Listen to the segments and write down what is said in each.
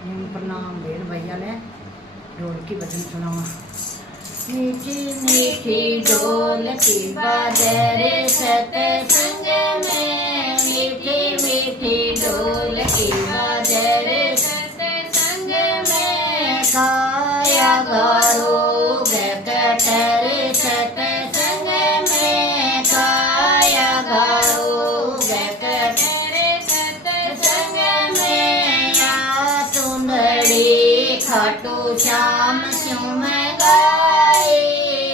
प्रणाम भेड़ भैया ने ढोल की भजन सुनावा। मीठी मीठी ढोल की बाजे रे सतसंग में, मीठी मीठी ढोल की बाजे रे सतसंग में, काया गारो बैकट रे सतसंग में, काया गारो बैकट रे सतसंग में, या सुंदरी खाटू श्याम स्यों में गाए,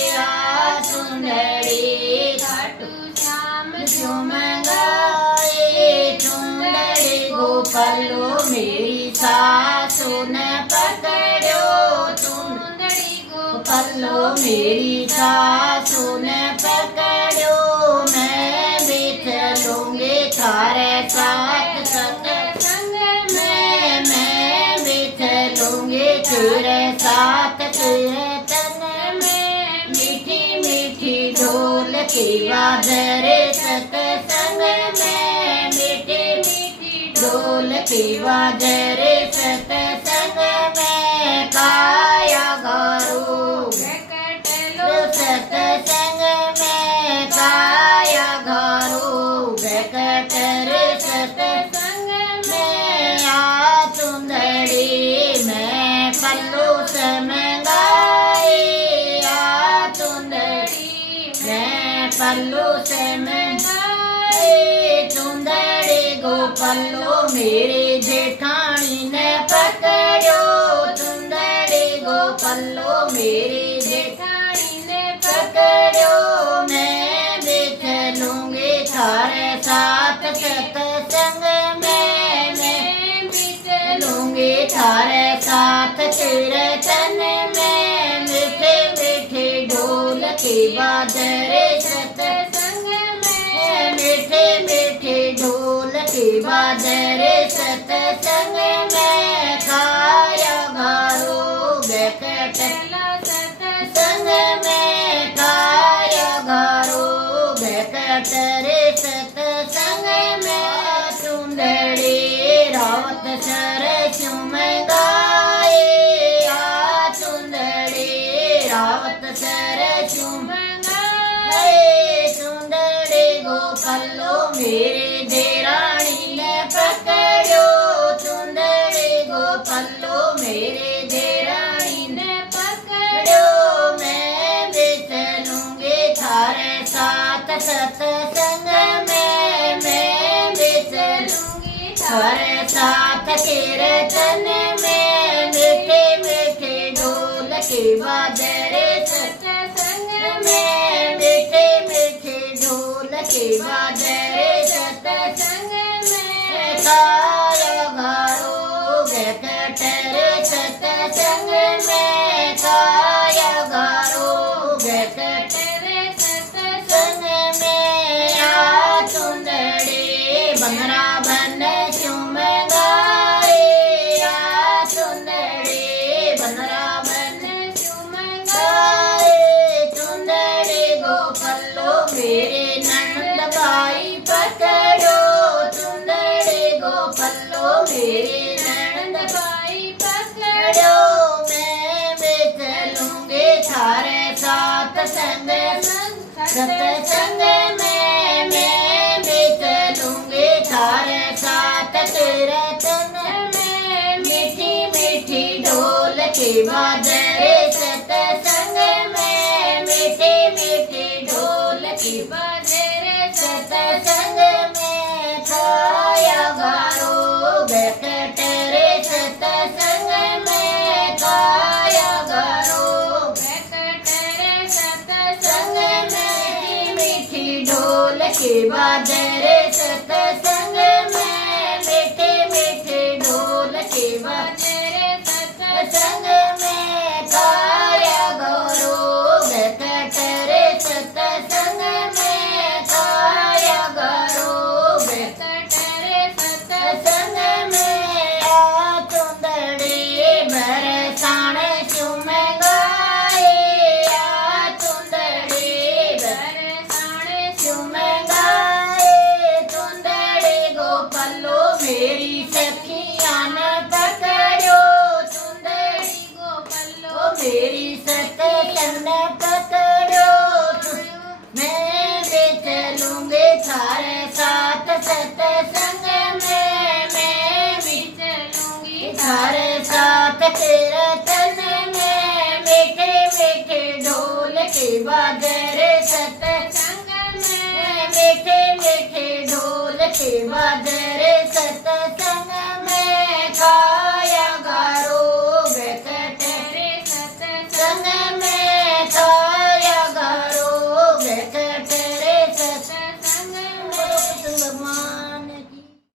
या सुंदरी खाटू श्याम स्यों में गाए, सुंदरी गोपालो मेरी सासू ने पकड़ो, सुंदरी गोपालो मेरी सासू ने पकड़ो, मैं भी चलूंगी थारे साथ सत्संग में, मैं भी चलूंगी तेरे साथ कीर्तन में, मीठी मीठी ढोल की बाज रे सत्संग में, मीठी मीठी ढोल की बाज रे सत्संग में, काया गारू सत्संग में, काया गारू बैकट रे सत्संग में, आ सुंदरी मैं पल्लू समगाई, आ सुंदरी मैं पल्लू समगाई, सुंदरी गोपल्लो मेरी जेठानी ने पकड़ो, सुंदरी गोपल्लो मेरी जेठानी ने पकड़ो, मैं भी चलूंगी थारे साथ सत्संग में, मैं भी चलूंगी थारे साथ कीर्तन में, मीठे मीठे ढोल की बाज रे सत्संग में, मीठे मीठे ढोल की बाज रे सत्संग में, काया गारो बैकट सत्संग में, काया गारो बैकट रे सत्संग में, सुंदरी रावत सरस्यों में गाए, आ सुंदरी रावत सरस्यों में गाए, सुंदरी गोपालो मेरे देरानी ने पकड़ो, सुंदरी गोपालो मेरे देरानी ने पकड़ो, मैं भी चलूंगी थारे साथ सत्संग में, मैं भी चलूंगी थारे साथ कीर्तन में, मीठे मीठे ढोल की बाज रे सत्संग में, मीठे मीठे ढोल की बाज रे सत्संग में, काया गारो बैकट रे सत्संग में, काया गारो बैकट रे सत्संग में, आ सुंदरी बंगरा बन स्यों में गाए, आ सुंदरी बंगरा बन स्यों में गाए, सुंदरी गोपालो मेरे नंद भाई पकड़ो, सुंदरी गोपालो मेरे नंद भाई पकड़ो, मैं भी चलूंगी थारे साथ सत्संग में, मैं भी चलूंगी थारे साथ कीर्तन में, मीठी मीठी ढोल की बाज रे सत्संग में, मीठी मीठी ढोल की बाज रे सत्संग में, काया गारो बैकट रे सत्संग में, काया गारो बैकट रे सत्संग में, मीठी ढोल की बाज रे सत्संग में, मीठे मीठे ढोल की बाज रे सत्संग में, काया गारो बैकट रे सत्संग में, काया गारो बैकट रे सत्संग में, आ सुंदरी बरसाण स्यों में गाए, आ सुंदरी बरसाण स्यों में गाए, सुंदरी गोपालो मेरी सखियां न पकड़ के बाजे रे सत्संग में मीठे मीठे ढोल के बाजे रे